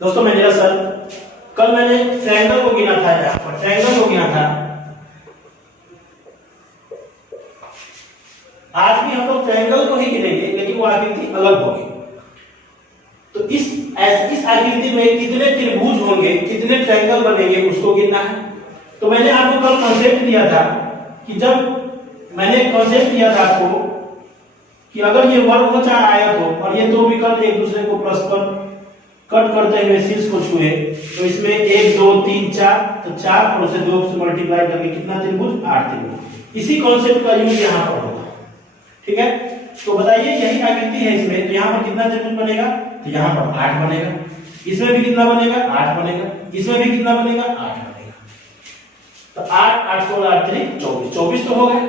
दोस्तों मैं नीरज सर, कल मैंने ट्रायंगल को गिना था, यहाँ पर ट्रायंगल को गिना था। आज भी हम लोग ट्रायंगल को ही गिनेंगे, लेकिन वो आकृति अलग होगी। तो इस आकृति में कितने त्रिभुज होंगे, कितने ट्रायंगल बनेंगे, उसको गिनना है। तो मैंने आपको कल कॉन्सेप्ट दिया था कि जब मैंने कॉन्सेप्ट दिया था आपको कि अगर ये वर्ग हो चाहे आयत हो और ये दो विकल्प एक दूसरे को परस्पर कट करते हुए शीर्ष को छुए, तो इसमें 1 2 3 4, तो 4 और से 2 से मल्टीप्लाई करके कितना त्रिभुज, 8 त्रिभुज। इसी कॉन्सेप्ट का यूज यहाँ पर होगा, ठीक है। तो बताइए यही आकृति है इसमें, तो यहाँ पर कितना त्रिभुज बनेगा, तो यहाँ पर 8 बनेगा। इसमें भी कितना बनेगा, 8 बनेगा। इसमें भी कितना बनेगा, 8 बनेगा। तो 8 8 16 8 3 24, 24 तो हो गए।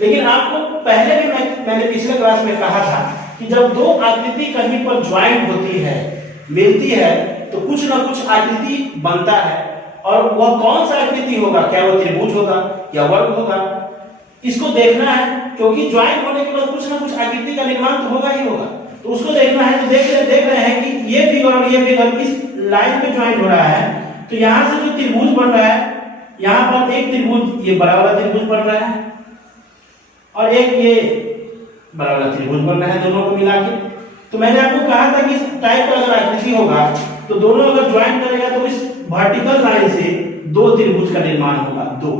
लेकिन आपको पहले भी मैंने पिछले क्लास में कहा था कि जब दो आकृति कहीं पर ज्वाइंट होती है, मिलती है, तो कुछ ना कुछ आकृति बनता है। और वह कौन सा आकृति होगा, क्या वो त्रिभुज होगा या वर्ग होगा, इसको देखना है। क्योंकि ज्वाइंट होने के बाद कुछ ना कुछ आकृति का निर्माण तो होगा ही होगा, तो उसको देखना है। तो देख रहे हैं कि ये फिगर और ये फिगर इस लाइन पे ज्वाइंट हो रहा है। तो यहाँ से जो त्रिभुज बन रहा है, यहाँ पर एक त्रिभुज, ये बड़ा वाला त्रिभुज बन रहा है, और एक ये बड़ा वाला त्रिभुज बन रहा है, दोनों को मिला के। तो मैंने आपको कहा था कि इस टाइप का अगर आकृति होगा तो दोनों अगर ज्वाइंट करेगा तो इस वर्टिकल लाइन से दो त्रिभुज का निर्माण होगा, दो,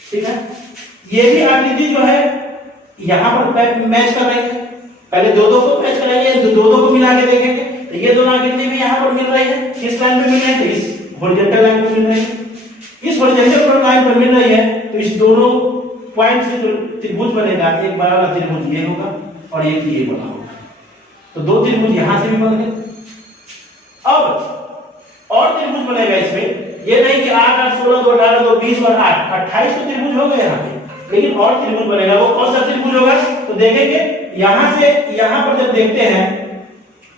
ठीक है। ये भी आकृति जो है यहाँ पर मैच कर रही है। पहले दो को मैच करेंगे, दो को मिला के देखेंगे, तो ये दोनों आकृति भी यहाँ पर मिल रही है। किस लाइन पे मिल रही है, इस हॉरिजॉन्टल लाइन पे मिल रही है। इस हॉरिजॉन्टल लाइन पर मिल रही है, तो इस दोनों पॉइंट से जो त्रिभुज बनेगा, एक बड़ा वाला त्रिभुज ये होगा और एक ये बना होगा। तो दो त्रिभुज यहां से भी बन गए। अब और त्रिभुज बनेगा इसमें, ये नहीं कि 8 8 16 2 18 2 20 और 8 28 तो त्रिभुज हो गए यहाँ पे। लेकिन और त्रिभुज बनेगा, वो कौन सा त्रिभुज होगा, तो देखेंगे यहां से यहां पर जब देखते हैं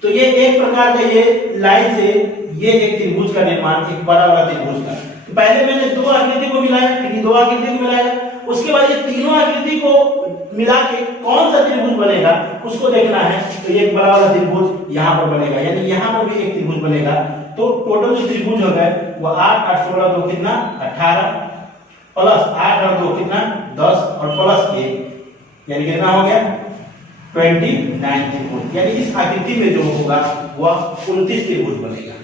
तो ये एक प्रकार का ये लाइन से ये एक त्रिभुज का निर्माण, एक बड़ा वाला त्रिभुज का। तो पहले मैंने दो आकृति को मिलाया, फिर दो आकृति को मिलाया, उसके बाद ये तीनों आकृति को मिला के कौन सा त्रिभुज बनेगा उसको देखना है। तो ये बड़ा वाला त्रिभुज यहाँ पर बनेगा, यानी यहाँ पर भी एक त्रिभुज बनेगा। तो टोटल जो त्रिभुज हो गए वो 8 8 16 2 कितना 18, प्लस 8 और 2 कितना 10, और प्लस 1 यानी कितना हो गया 29 त्रिभुज। यानी इस आकृति में जो होगा वह 29 त्रिभुज बनेगा,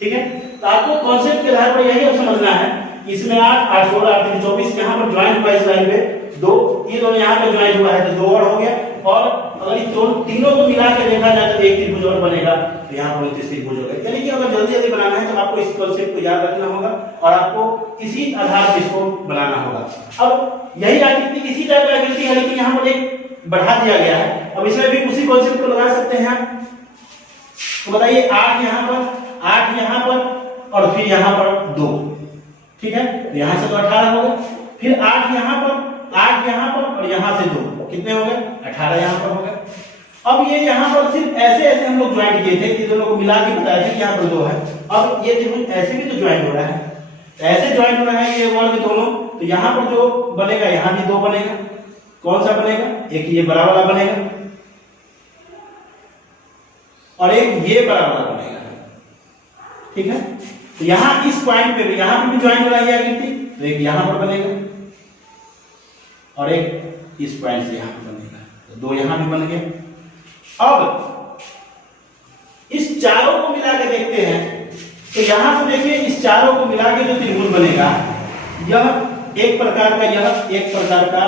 ठीक है। तो आपको कॉन्सेप्ट के आधार पर यही समझना है। इसमें 8 8 16 8 3 24 यहाँ पर ज्वाइंट हुआ, इस लाइन पे दो, ये दोनों यहाँ पे ज्वाइंट हुआ है, तो दो और हो गया। और अगर इस तीनों को मिला के देखा जाए तो एक त्रिभुज और बनेगा, तो यहाँ पर 29 त्रिभुज हो गए। यानी कि अगर जल्दी जल्दी बनाना है तो आपको इस कॉन्सेप्ट को याद रखना होगा और आपको इसी आधार पर इसको बनाना होगा। अब यही आकृति इसी टाइप की आकृति है, लेकिन यहाँ पर एक बढ़ा दिया गया है। अब इसमें भी उसी कॉन्सेप्ट को लगा सकते हैं आप। तो बताइए 8 यहाँ पर, 8 यहाँ पर और फिर यहाँ पर 2, ठीक है। तो यहाँ से तो 18 हो गए, फिर 8 यहाँ पर, 8 यहाँ पर और यहाँ से 2, कितने हो गए 18 यहाँ पर हो गए। अब ये यहाँ पर सिर्फ ऐसे ऐसे हम लोग ज्वाइंट किए थे कि दोनों को मिला के बताया था कि यहाँ पर 2 है। अब ये त्रिभुज ऐसे भी तो ज्वाइंट हो रहा है, ऐसे ज्वाइंट हो रहा है ये वर्ग दोनों। तो यहाँ पर जो बनेगा यहाँ भी 2 बनेगा। कौन सा बनेगा, एक ये बड़ा वाला बनेगा और एक ये बड़ा वाला बनेगा, ठीक है। तो यहाँ इस पॉइंट पे भी, यहाँ पे भी ज्वाइंट हो रहा है आकृति, तो एक यहाँ पर बनेगा और एक इस पॉइंट से यहाँ पर बनेगा, तो 2 यहाँ भी बन गए। अब इस चारों को मिला के देखते हैं, तो यहाँ से देखिए इस चारों को मिला के जो त्रिभुज बनेगा, यह एक प्रकार का, यह एक प्रकार का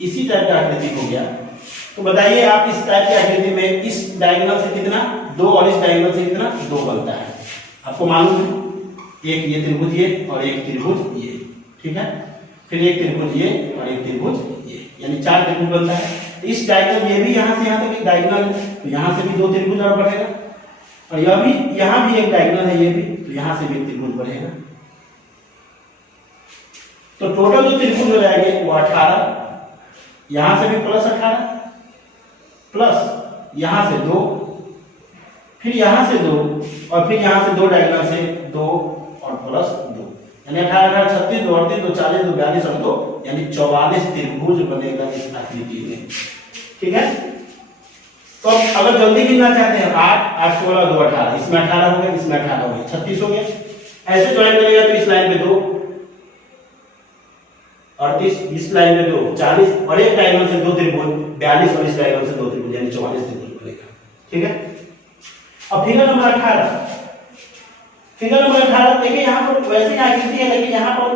इसी टाइप का आकृति हो गया। तो बताइए आप इस टाइप की आकृति में इस डायगोनल से कितना 2 और इस डायगोनल से कितना 2 बनता है, आपको मालूम है। एक ये त्रिभुज ये और एक त्रिभुज ये, ठीक है। फिर एक त्रिभुज ये और एक त्रिभुज ये, यानी 4 त्रिभुज बनता है। इस डायगोनल ये भी यहाँ से यहाँ तक एक डायगोनल है, तो यहाँ से भी 2 त्रिभुज और बढ़ेगा, और यह भी यहाँ भी एक डायगोनल है, ये भी, तो यहाँ से भी एक त्रिभुज बढ़ेगा। तो टोटल जो त्रिभुज हो जाएंगे वो 18, यहां से भी प्लस 18, प्लस यहां से 2, फिर यहां से 2 और फिर यहां से 2 डायगोनल से 2 और प्लस 2, यानी 18 36 2 38 2 40 2 42 और 2, यानी 44 त्रिभुज बनेगा इस आकृति में, ठीक है। तो अब अगर जल्दी गिनना चाहते हैं 8 8 16 2 18, इसमें 18 हो गया, इसमें 18 हो गया, 36 हो गया। ऐसे ज्वाइन करेगा तो इस लाइन पे 2 38, इस लाइन में 2 40 और एक डायगोनल से 2 त्रिभुज 42 और इस डायगोनल से 2 त्रिभुज यानी 44 त्रिभुज बनेगा। ठीक है। अब फिगर नंबर 18, फिगर नंबर 18 देखिए यहाँ पर वैसे आकृति है, लेकिन यहाँ पर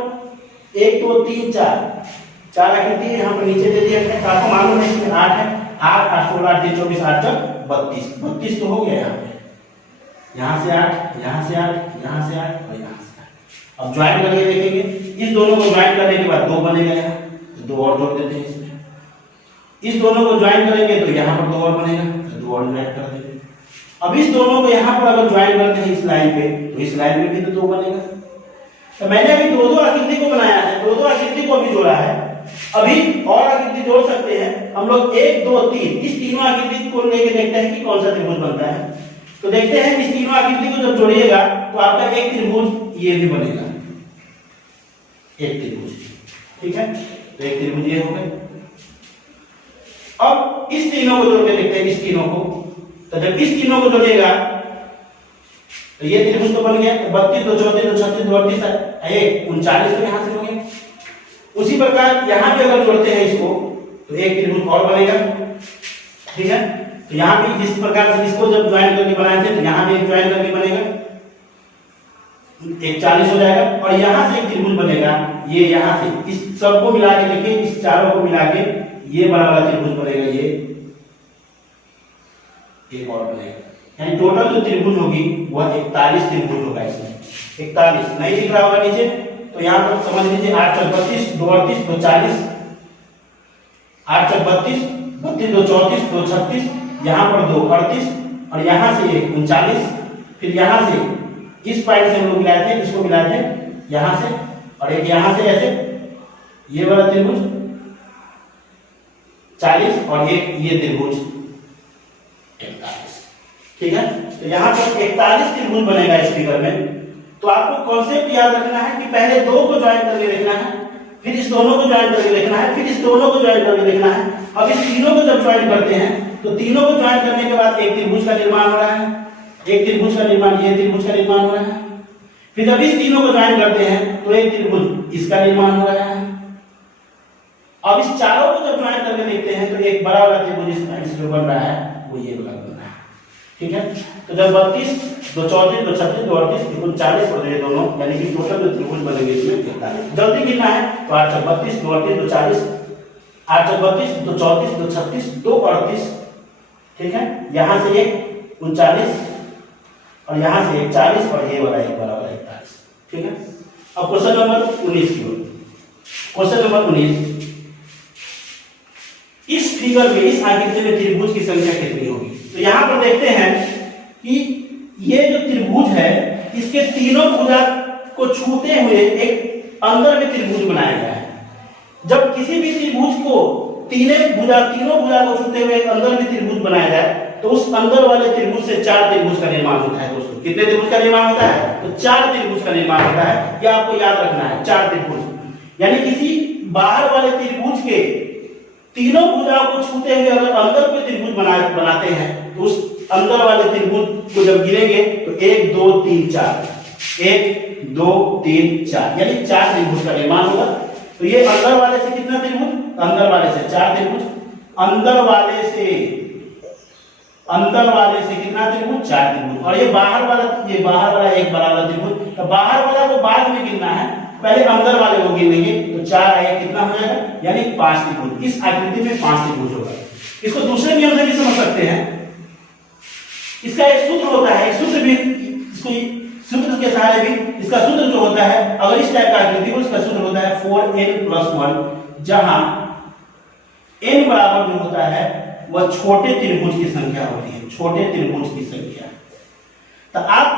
1 2 3 4 आकृति है। यहाँ पर नीचे दे दिया है, आपको मालूम है इसमें 8 है, 8 8 16 8 3 24 8 32 32 तो हो गया यहाँ पे, यहाँ से 8 यहाँ से 8 यहाँ से 8 और यहाँ से 8। अब ज्वाइन करके देखेंगे, इस दोनों को ज्वाइन करने के बाद 2 बनेगा, यहाँ तो 2 और जोड़ देते हैं इसमें। इस दोनों को ज्वाइन करेंगे तो यहाँ पर 2 और बनेगा, तो 2 और ज्वाइन कर देंगे। अब इस दोनों को यहाँ पर अगर ज्वाइन करते हैं इस लाइन पे, तो इस लाइन में भी तो 2 बनेगा। तो मैंने अभी 2 आकृति को बनाया है, 2 आकृति को अभी जोड़ा है। अभी और आकृति जोड़ सकते हैं हम लोग, 1 2 3, इस तीनों आकृति को लेके देखते हैं कि कौन सा त्रिभुज बनता है। तो देखते हैं इस तीनों आकृति को जब जोड़िएगा तो आपका एक त्रिभुज ये भी बनेगा, एक त्रिभुज। ठीक है, तो एक त्रिभुज ये हो गया। अब इस तीनों को जोड़ के देखते हैं, इस तीनों को, तो जब इस तीनों को जोड़िएगा तो ये त्रिभुज तो बन गया, 32 2 34 2 36 2 38 1 39 तो यहां से हो गया। उसी प्रकार यहां भी अगर जोड़ते हैं इसको तो एक त्रिभुज और बनेगा। ठीक है, तो यहां भी जिस प्रकार से इसको जब ज्वाइन करके बनाए थे तो यहां भी एक ज्वाइन करके बनेगा, एक 40 हो जाएगा। और यहां से एक त्रिभुज बनेगा, ये यहां से इस सबको मिला के देखिए, इस चारों को मिला के ये बड़ा वाला त्रिभुज बनेगा, ये एक और बनेगा। यानी टोटल जो त्रिभुज होगी वह 41 त्रिभुज होगा। इसमें 41 नहीं दिख रहा होगा नीचे, तो यहां पर समझ लीजिए 8 4 32 2 38 2 40, 8 4 32 32 2 34 2 36, यहाँ पर 2 38 और यहाँ से 1 39, फिर यहाँ से इस पॉइंट से हम लोग मिलाए थे, इसको मिलाए थे यहाँ से, और एक यहाँ से ऐसे ये वाला त्रिभुज 40 और एक ये त्रिभुज 41। ठीक है, तो यहाँ पर 41 त्रिभुज बनेगा इस फिगर में। तो आपको कॉन्सेप्ट याद रखना है कि पहले 2 को ज्वाइन करके देखना है, फिर इस दोनों को ज्वाइन करके देखना है, फिर इस दोनों को ज्वाइन करके देखना है। अब इस तीनों को जब ज्वाइन करते हैं तो तीनों को ज्वाइन करने के बाद एक त्रिभुज का निर्माण हो रहा है, एक त्रिभुज का निर्माण, ये त्रिभुज का निर्माण हो रहा है। फिर जब इस तीनों को ज्वाइन करते हैं तो एक त्रिभुज इसका निर्माण हो रहा है। अब इस चारों को जब ज्वाइन करके देखते हैं तो एक बड़ा वाला त्रिभुज इस जो बन रहा है वो ये वाला बन रहा है। ठीक है, तो जब 32 2 34 2 36 2 38 39 और ये दोनों यानी कि टोटल जो त्रिभुज बनेंगे इसमें 41। जल्दी गिनना है तो 8 4 32 2 38 2 40, 8 4 32 2 34 2 36 2 38। ठीक है, यहाँ से एक 39 और यहाँ से एक 40 और ये वाला एक बराबर 41। ठीक है, अब क्वेश्चन नंबर 19 की ओर। क्वेश्चन नंबर 19, इस फिगर में इस आकृति में त्रिभुज की संख्या कितनी होगी? तो यहां पर देखते हैं कि ये जो त्रिभुज है इसके तीनों भुजा को छूते हुए एक अंदर में त्रिभुज बनाया गया है। जब किसी भी त्रिभुज को तीनों भुजा को छूते हुए एक अंदर में त्रिभुज बनाया जाए तो उस अंदर वाले त्रिभुज से 4 त्रिभुज का निर्माण होता है। दोस्तों कितने त्रिभुज का निर्माण होता है? तो 4 त्रिभुज का निर्माण होता है। यह आपको याद रखना है, 4 त्रिभुज। यानी किसी बाहर वाले त्रिभुज के तीनों भुजाओं को छूते हुए अगर अंदर पे त्रिभुज बनाते हैं तो उस अंदर वाले त्रिभुज को जब गिरेंगे तो 1 2 3 4, 1 2 3 4 यानी 4 त्रिभुज का निर्माण होगा। तो ये अंदर वाले से कितना त्रिभुज? अंदर वाले से 4 त्रिभुज, अंदर वाले से कितना त्रिभुज? 4 त्रिभुज। और ये बाहर वाला एक बड़ा वाला त्रिभुज। तो बाहर वाला को बाद में गिनना है, पहले अंदर वाले को गिनेंगे तो 4 आएगा, कितना हो जाएगा? यानी 5 त्रिभुज। इस आकृति में 5 त्रिभुज होगा। इसको दूसरे नियम से भी समझ सकते हैं। इसका एक सूत्र होता है, एक सूत्र भी इसको सूत्र के सहारे भी इसका सूत्र जो होता है, अगर इस टाइप का आकृति हो इसका सूत्र होता है 4n+1, जहां n बराबर जो होता है वह छोटे त्रिभुज की संख्या होती है, छोटे त्रिभुज की संख्या। तो आप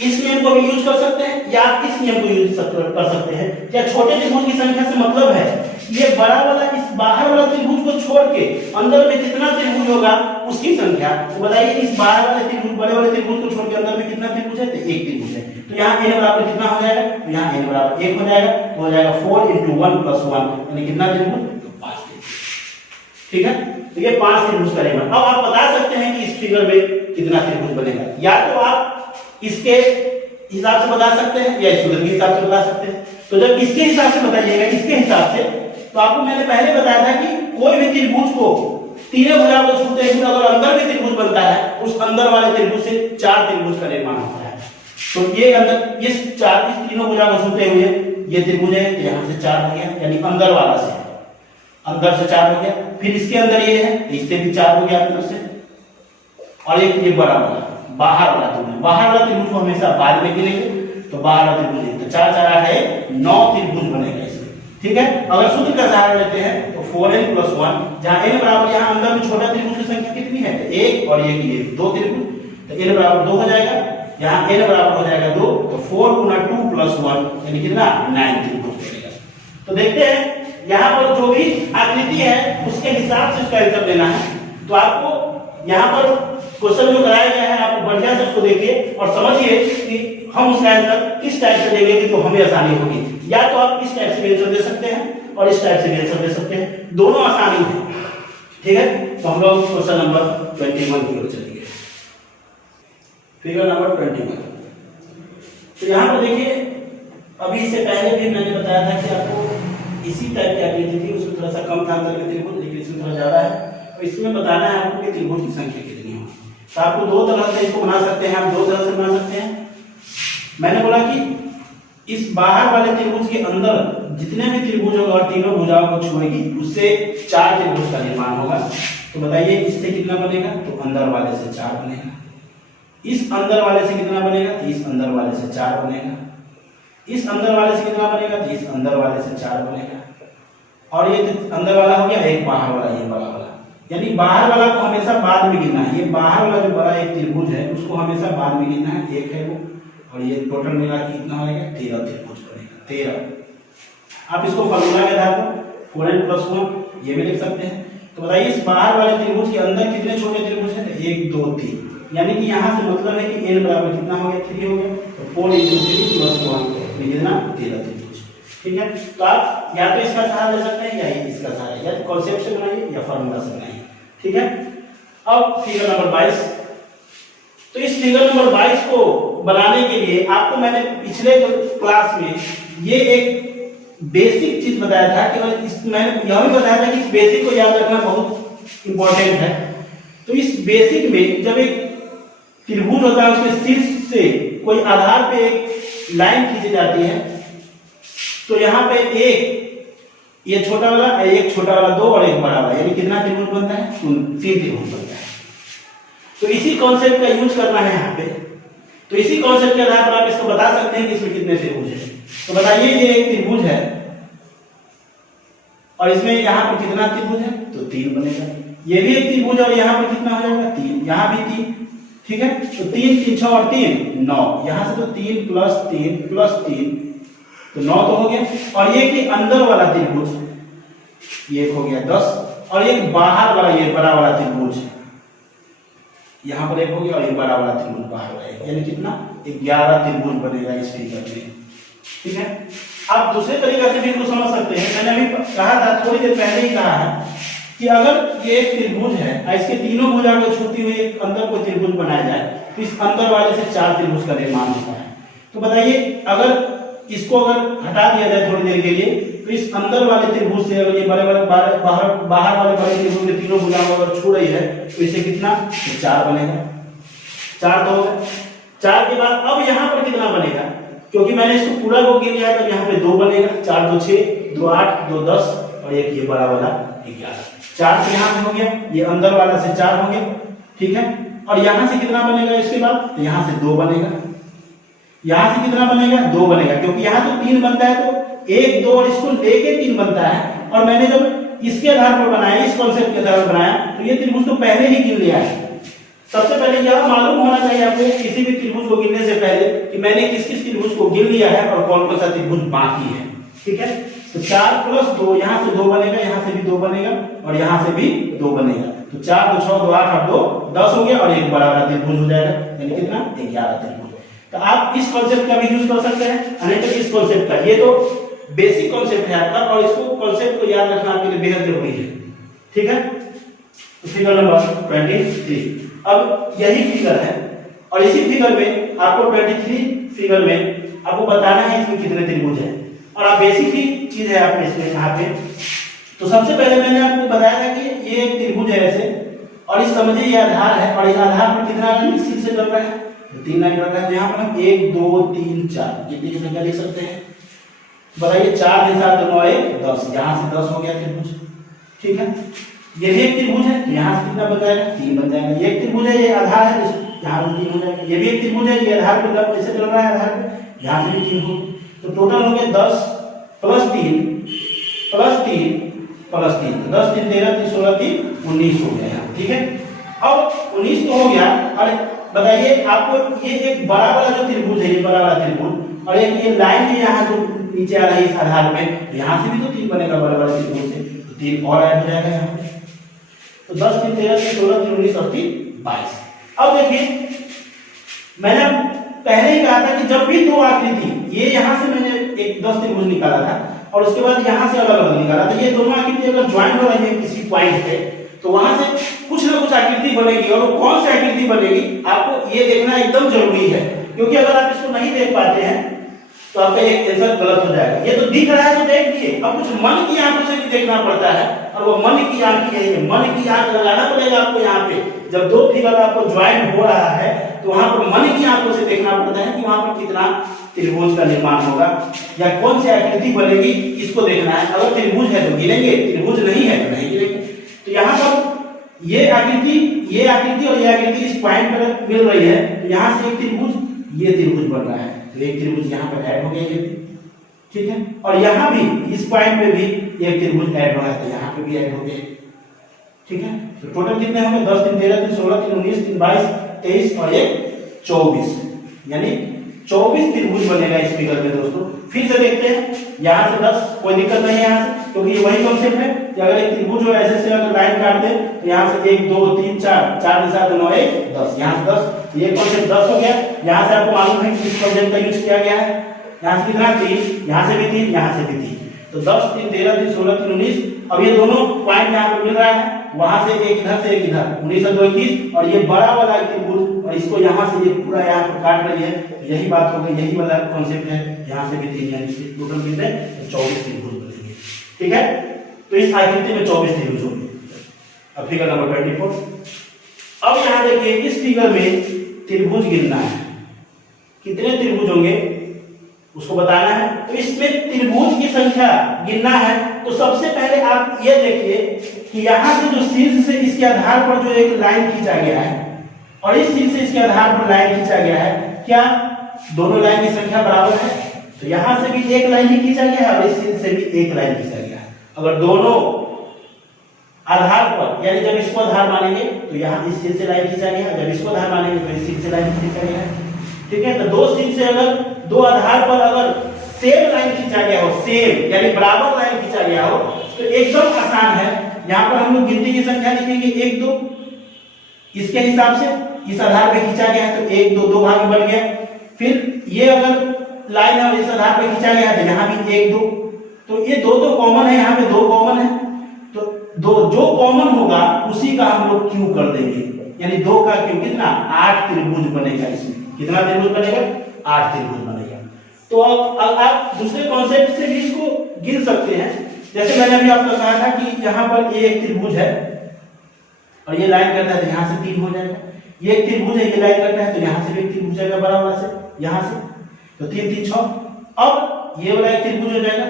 इस नियम को भी यूज कर सकते हैं या आप इस नियम को यूज कर सकते हैं। क्या छोटे त्रिभुज की संख्या से मतलब है ये बड़ा वाला इस बाहर वाला त्रिभुज को छोड़ के अंदर में कितना त्रिभुज होगा उसकी संख्या। तो बताइए इस बाहर वाले त्रिभुज बड़े वाले त्रिभुज को छोड़ के अंदर में कितना त्रिभुज है? तो एक त्रिभुज है। तो यहाँ n बराबर कितना हो जाएगा? तो यहाँ n बराबर 1 हो जाएगा, तो हो जाएगा 4 × 1 + 1 यानी कितना त्रिभुज? तो 5 त्रिभुज। ठीक है। तो ये 5 त्रिभुज का निर्माण। अब आप बता सकते हैं कि इस फिगर में कितना त्रिभुज बनेगा, या तो आप इसके हिसाब से बता सकते हैं या इस फिगर के हिसाब से बता सकते हैं। तो जब इसके हिसाब से बताइएगा, इसके हिसाब से, तो आपको मैंने पहले बताया था कि कोई भी त्रिभुज को तीनों भुजाओं को छूते हैं, अगर अंदर में त्रिभुज बनता है, उस अंदर वाले त्रिभुज से 4 त्रिभुज का निर्माण होता है। तो ये अंदर इस तीनों भुजाओं को छूते हुए ये त्रिभुज है, यहाँ से 4 हो गया, यानी अंदर वाला से, अंदर से 4 हो गया। फिर इसके अंदर ये है, इससे भी 4 हो गया अंदर से, और एक ये बड़ा वाला बाहर वाला त्रिभुज, बाहर वाला त्रिभुज को हमेशा बाद में गिनेंगे, तो बाहर वाला त्रिभुज, तो 4 4 8 है 9 त्रिभुज बनेगा इसमें, ठीक है। अगर सूत्र का सहारा लेते हैं तो 4n + 1, जहां n बराबर, यहाँ अंदर में छोटा त्रिभुज की संख्या कितनी है, 1 और ये 2 त्रिभुज, तो n बराबर 2 हो जाएगा, यहाँ n बराबर हो जाएगा 2, तो 4 × 2 + 1 यानी कितना 9 त्रिभुज बनेगा। तो देखते हैं यहाँ पर जो भी आकृति है उसके हिसाब से उसका आंसर देना है। तो आपको यहाँ पर क्वेश्चन जो कराया गया है, आप बढ़िया से उसको देखिए और समझिए कि हम उसका आंसर किस टाइप से देंगे कि तो हमें आसानी होगी। या तो आप इस टाइप से आंसर दे सकते हैं और इस टाइप से आंसर दे सकते हैं, दोनों आसानी है, ठीक है। तो हम लोग क्वेश्चन नंबर 21 की ओर चलेंगे, फिगर नंबर 21। तो यहाँ पर देखिए, अभी इससे पहले भी मैंने बताया था कि आपको इसी टाइप की आकृति थी, उसमें थोड़ा सा कम था अंतर में त्रिभुज, लेकिन इसमें थोड़ा ज्यादा है। तो इसमें बताना है आपको कि त्रिभुज की संख्या कितनी हो। तो आपको दो तरह से इसको बना सकते हैं, आप दो तरह से बना सकते हैं। मैंने बोला कि इस बाहर वाले त्रिभुज के अंदर जितने भी त्रिभुज होगा और तीनों भुजाओं को छोड़ेगी, उससे 4 त्रिभुज का निर्माण होगा। तो बताइए इससे कितना बनेगा, तो अंदर वाले से 4 बनेगा। इस अंदर वाले से कितना बनेगा, तो इस अंदर वाले से 4 बनेगा। इस अंदर वाले से कितना बनेगा, तो इस अंदर वाले से 4 बनेगा। और ये अंदर वाला हो गया, एक बाहर वाला, ये बड़ा वाला, यानी बाहर वाला को हमेशा बाद में गिनना है। ये बाहर वाला जो बड़ा एक त्रिभुज है उसको हमेशा बाद में गिनना है, एक है वो, और ये टोटल मिला के कितना हो जाएगा, 13 त्रिभुज बनेगा, 13। आप इसको फार्मूला के आधार पर 4n + 1 ये भी लिख सकते हैं। तो बताइए इस बाहर वाले त्रिभुज के अंदर कितने छोटे त्रिभुज हैं, 1 2 3, यानी कि यहाँ से मतलब है कि n बराबर कितना हो गया, 3 हो गया। तो 4 × 3 + 1 कितना 13 त्रिभुज, ठीक है। तो आप या तो इसका सहारा ले सकते हैं या इसका सहारा, या तो कॉन्सेप्ट से बनाइए या फार्मूला से बनाइए, ठीक है। अब फिगर नंबर 22। तो इस फिगर नंबर 22 को बनाने के लिए आपको मैंने पिछले क्लास में ये एक बेसिक चीज बताया था कि मैंने यह भी बताया था कि इस बेसिक को याद रखना बहुत इंपॉर्टेंट है। तो इस बेसिक में जब एक त्रिभुज होता है उसके शीर्ष से कोई आधार पे एक लाइन खींची जाती है, तो यहाँ पे एक ये छोटा वाला, एक छोटा वाला, 2 और एक बड़ा वाला, यानी कितना त्रिभुज बनता है, 3 त्रिभुज बनता है। तो इसी कॉन्सेप्ट का यूज करना है यहाँ पे। तो इसी कॉन्सेप्ट के आधार पर आप इसको बता सकते हैं कि इसमें कितने त्रिभुज है। तो बताइए ये एक त्रिभुज है और इसमें यहाँ पर कितना त्रिभुज है, तो 3 बनेगा। ये भी एक त्रिभुज और यहाँ पर कितना हो जाएगा, 3, यहाँ भी 3, ठीक है। तो 3 3 6 और 3 9, यहाँ से तो 3 + 3 + 3 तो 9 तो हो गया। और ये कि अंदर वाला त्रिभुज ये हो गया 10, और एक बाहर वाला ये बड़ा वाला त्रिभुज यहाँ पर एक हो गया, और ये बड़ा वाला त्रिभुज बाहर वाला, यानी कितना 11 त्रिभुज बनेगा इस फिगर में, ठीक है। आप दूसरे तरीके से भी इसको समझ सकते हैं। मैंने अभी कहा था, थोड़ी देर पहले ही कहा है कि अगर ये एक त्रिभुज है और इसके तीनों भुजाओं को छूती हुई एक अंदर कोई त्रिभुज बनाया जाए, तो इस अंदर वाले से 4 त्रिभुज का निर्माण होता है। तो बताइए अगर इसको अगर हटा दिया जाए थोड़ी देर के लिए, तो इस अंदर वाले त्रिभुज से अगर ये बड़े बड़े बाहर वाले बड़े त्रिभुज के तीनों भुजाओं को अगर छू रही है, तो इसे कितना, तो 4 बनेगा। 4 तो 4 के बाद अब यहाँ पर कितना बनेगा, क्योंकि मैंने इसको पूरा को गिन लिया है, तो यहाँ पे 2 बनेगा। 4 2 6, 2 8, 2 10, और एक ये बड़ा वाला 11। 4 से यहाँ से हो गया, ये अंदर वाला से 4 हो गया, ठीक है। और यहाँ से कितना बनेगा इसके बाद, तो यहाँ से 2 बनेगा। यहाँ से कितना बनेगा, 2 बनेगा, क्योंकि यहाँ तो 3 बनता है, तो 1 2 और इसको लेके 3 बनता है। और मैंने जब इसके आधार पर बनाया, इस कॉन्सेप्ट के आधार पर बनाया, तो ये त्रिभुज तो पहले ही गिन लिया है। सबसे पहले यह मालूम होना चाहिए आपको किसी भी त्रिभुज को गिनने से पहले कि मैंने किस किस त्रिभुज को गिन लिया है और कौन कौन सा त्रिभुज बाकी है, ठीक है। तो 4 + 2, यहाँ से 2 बनेगा, यहाँ से भी 2 बनेगा, और यहाँ से भी 2 बनेगा। तो 4 2 6 2 8 और 2 10 हो गया, और एक बड़ा वाला त्रिभुज हो जाएगा, यानी कितना 11 त्रिभुज। तो आप इस कॉन्सेप्ट का भी यूज कर सकते हैं, अन्यथा इस कॉन्सेप्ट का, ये तो बेसिक कॉन्सेप्ट है आपका, और इसको कॉन्सेप्ट को याद रखना आपके लिए बेहद जरूरी है, ठीक है। तो फिगर नंबर 23। अब यही फिगर है और इसी फिगर में आपको 23 फिगर में आपको बताना है इसमें कितने त्रिभुज है, और आप बेसिक ही चीज है आपने इसमें यहाँ पे। तो सबसे पहले मैंने आपको बताया था कि ये एक त्रिभुज है ऐसे, और इस समझिए ये आधार है, और इस आधार पर कितना लाइन इस चीज से चल रहा है, तो 3 लाइन चल रहा है। तो यहाँ पर हम 1 2 3 4 कितनी की संख्या लिख सकते हैं, बताइए। 4 के साथ 9 1 10, यहाँ से 10 हो गया त्रिभुज, ठीक है। ये भी एक त्रिभुज है, तो यहाँ से कितना बन जाएगा, 3 बन जाएगा। ये एक त्रिभुज है, ये आधार है, यहाँ पर 3 हो जाएगा। ये भी एक त्रिभुज है, ये आधार पे कैसे चल रहा है, आधार पे, यहाँ से भी 3 हो। तो टोटल हो गया 10 प्लस 3 प्लस 3 प्लस 3, 10 3 13 3 16 3 19 हो गया यहाँ, ठीक है। अब 19 तो हो गया, और बताइए आपको ये एक बड़ा वाला जो त्रिभुज है, ये बड़ा वाला त्रिभुज, और एक ये लाइन है यहाँ जो नीचे आ रही है इस आधार पे, यहाँ से भी तो 3 बनेगा बड़े बड़े त्रिभुज से, तो 3 और ऐड हो जाएगा यहाँ पे। तो 10 3 13 3 16 3 19 और 3 22। अब देखिए मैंने पहले ही कहा था कि जब भी दो आकृति, ये यहाँ से मैंने एक 10 त्रिभुज निकाला था और उसके बाद यहाँ से अलग अलग निकाला था, ये दोनों आकृति अगर ज्वाइन हो रही है किसी पॉइंट पे, तो वहां से कुछ ना कुछ आकृति बनेगी, और वो कौन सी आकृति बनेगी आपको ये देखना एकदम जरूरी है, क्योंकि अगर आप इसको नहीं देख पाते हैं तो आपका एक आंसर गलत हो जाएगा। ये तो दिख रहा है तो देख लिए, अब कुछ मन की आंखों से भी देखना पड़ता है, और वो मन की आंख है, मन की आंख लगाना पड़ेगा आपको यहाँ पे। जब दो फिगर आपको ज्वाइन हो रहा है तो वहां पर मन की आंखों से देखना पड़ता है कि वहां पर कितना त्रिभुज का निर्माण होगा या कौन सी आकृति बनेगी, इसको देखना है। अगर त्रिभुज है तो गिनेंगे, त्रिभुज नहीं है तो नहीं गिनेंगे। तो यहाँ पर ये आकृति और ये आकृति इस पॉइंट पर मिल रही है, तो यहाँ से एक त्रिभुज, ये त्रिभुज बन रहा है, तो एक त्रिभुज यहाँ पर ऐड हो गया, ये ठीक है। और यहाँ भी इस पॉइंट पे भी एक त्रिभुज ऐड हो रहा है, तो यहाँ पे भी ऐड हो गया, ठीक है। तो टोटल कितने होंगे, 10 3 13 3 16 3 19 3 22 23 और 1 24, यानी 24 त्रिभुज बनेगा इस फिगर में दोस्तों। फिर से देखते हैं, यहाँ से 10 कोई दिक्कत नहीं है यहाँ से, क्योंकि ये वही कॉन्सेप्ट है कि अगर एक त्रिभुज हो ऐसे से अगर लाइन काट दे तो यहाँ से 1 2 3 4 4 के साथ 9 1 10, यहाँ से 10, ये कॉन्सेप्ट 10 हो गया। यहाँ से आपको मालूम है कि इस कॉन्सेप्ट का यूज किया गया है, यहाँ से कितना 3, यहाँ से भी 3, यहाँ से भी 3, तो 10 3 13 3 16 3 19। अब ये दोनों पॉइंट यहाँ पर मिल रहा है, वहां से एक इधर से एक इधर, 19 और 2 21, और ये बड़ा वाला त्रिभुज, और इसको यहाँ से ये पूरा यहाँ पर काट रही है, तो यही बात हो गई, यही वाला कॉन्सेप्ट है। यहाँ से भी 3, यानी टोटल कितने 24 त्रिभुज बनेंगे, ठीक है। तो इस आकृति में 24 त्रिभुज होंगे। अब फिगर नंबर 24। अब यहाँ देखिए इस फिगर में त्रिभुज गिनना है, कितने त्रिभुज होंगे उसको बताना है। तो इसमें त्रिभुज की संख्या गिनना है, तो सबसे पहले आप ये देखिए कि यहाँ से जो शीर्ष से इसके आधार पर जो एक लाइन खींचा गया है, और इस शीर्ष से इसके आधार पर लाइन खींचा गया है, क्या दोनों लाइन की संख्या बराबर है? तो यहाँ से भी एक लाइन ही खींचा गया है और इस शीर्ष से भी एक लाइन खींचा गया है। अगर दोनों आधार पर, यानी जब इसको आधार मानेंगे तो यहाँ इस शीर्ष से लाइन खींचा गया, जब इसको आधार मानेंगे तो इस शीर्ष से लाइन खींचा गया, ठीक है। तो दो शीर्ष से अगर दो आधार पर अगर सेम लाइन खींचा गया हो, सेम यानी बराबर लाइन खींचा गया हो, तो एकदम आसान है। यहाँ पर हम लोग गिनती की संख्या लिखेंगे 1 2, इसके हिसाब से इस आधार पे खींचा गया है तो 1 2 2 भाग बन गया। फिर ये अगर लाइन है और इस आधार पे खींचा गया है तो यहाँ भी 1 2, तो ये दो कॉमन है, यहाँ पे 2 कॉमन है, तो दो जो कॉमन होगा उसी का हम लोग क्यू कर देंगे, यानी 2 का क्यू कितना 8 त्रिभुज बनेगा। इसमें कितना त्रिभुज बनेगा 8 त्रिभुज बनेगा। तो अब आप दूसरे कॉन्सेप्ट से भी इसको गिन सकते हैं, जैसे मैंने अभी आपको कहा था कि यहाँ पर ये एक त्रिभुज है और ये लाइन करता है तो यहाँ से 3 हो जाएगा, ये एक त्रिभुज है, ये लाइन करता है तो यहाँ से भी एक त्रिभुज जाएगा बड़ा वाला से, यहाँ से तो 3 3 6। अब ये वाला एक त्रिभुज हो जाएगा,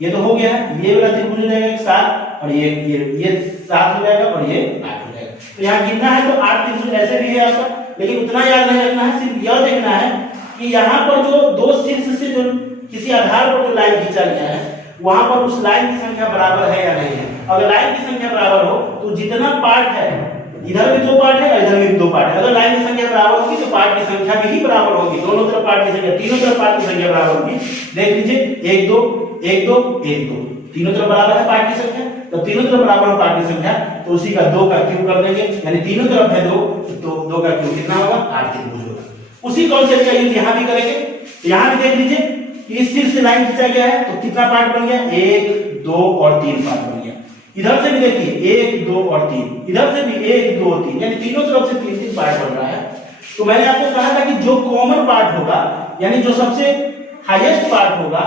ये तो हो गया है, ये वाला त्रिभुज हो जाएगा एक 7, और ये 7 हो जाएगा और ये 8 हो जाएगा। तो यहाँ गिनना है तो 8 त्रिभुज ऐसे भी है आपका, लेकिन उतना याद नहीं रखना है, सिर्फ यह देखना है कि यहाँ पर जो दो शीर्ष से जो किसी आधार पर जो लाइन खींचा गया है वहां पर उस लाइन की संख्या बराबर है या नहीं है। अगर लाइन की संख्या बराबर हो तो जितना पार्ट है, इधर भी 2 पार्ट है और इधर भी 2 पार्ट है, अगर लाइन की संख्या बराबर होगी तो पार्ट की संख्या भी बराबर होगी, दोनों तरफ पार्ट की संख्या, तीनों तरफ पार्ट की संख्या बराबर होगी। देख लीजिए 1 2 1 2 1 2, तीनों तरफ बराबर है पार्ट की संख्या, तो तीनों तरफ बराबर हो पार्ट की संख्या तो उसी का 2 का क्यूब कर देंगे, यानी तीनों तरफ है 2 तो 2 का क्यूब कितना होगा 8 त्रिभुज होगा। उसी कॉन्सेप्ट का यूज यहाँ भी करेंगे। यहाँ भी देख लीजिए कि इस शीर्ष से लाइन खींचा गया है तो कितना पार्ट बन गया 1 2 और 3 पार्ट बन गया। इधर से भी देखिए 1 2 और 3, इधर से भी 1 2 3, यानी तीनों तरफ से 3 पार्ट बन रहा है। तो मैंने आपको कहा था कि जो कॉमन पार्ट होगा, यानी जो सबसे हाईएस्ट पार्ट होगा,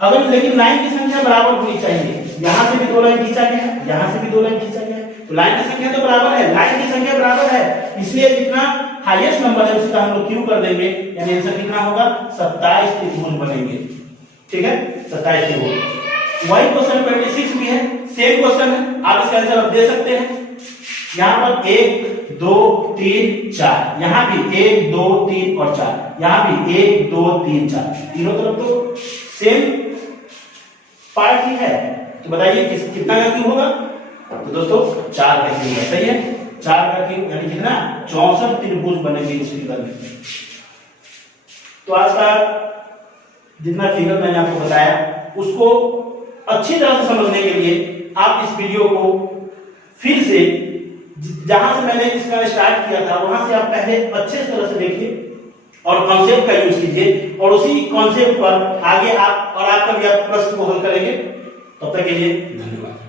अगर लेकिन लाइन की संख्या बराबर होनी चाहिए। यहां से भी 2 लाइन खींचा गया है, यहां से भी 2 लाइन खींचा गया है, तो लाइन की संख्या तो बराबर है, लाइन की संख्या बराबर है, इसलिए जितना हाईएस्ट नंबर है उसका हम लोग क्यू कर देंगे, यानी आंसर कितना होगा 27 त्रिभुज बनेंगे। ठीक है, 27 त्रिभुज। वही क्वेश्चन 26 भी है, सेम क्वेश्चन है, आप इसका आंसर आप दे सकते हैं। यहां पर 1 2 3 4, यहां भी 1 2 3 और 4, यहां भी 1 2 3 4, तीनों तरफ तो सेम पार्ट ही है। तो बताइए कितना का क्यूब होगा? तो दोस्तों 4 का क्यूब है, सही है, 4 का क्यूब यानी कितना 64 त्रिभुज बनेंगे इस फिगर में। तो आज का जितना फिगर मैंने आपको बताया उसको अच्छी तरह से समझने के लिए आप इस वीडियो को फिर से जहां से मैंने इसका स्टार्ट किया था वहां से आप पहले अच्छे तरह से देखिए और कॉन्सेप्ट का यूज कीजिए, और उसी कॉन्सेप्ट पर आगे आप और आपका भी आप प्रश्न को हल करेंगे। तब तक के लिए धन्यवाद।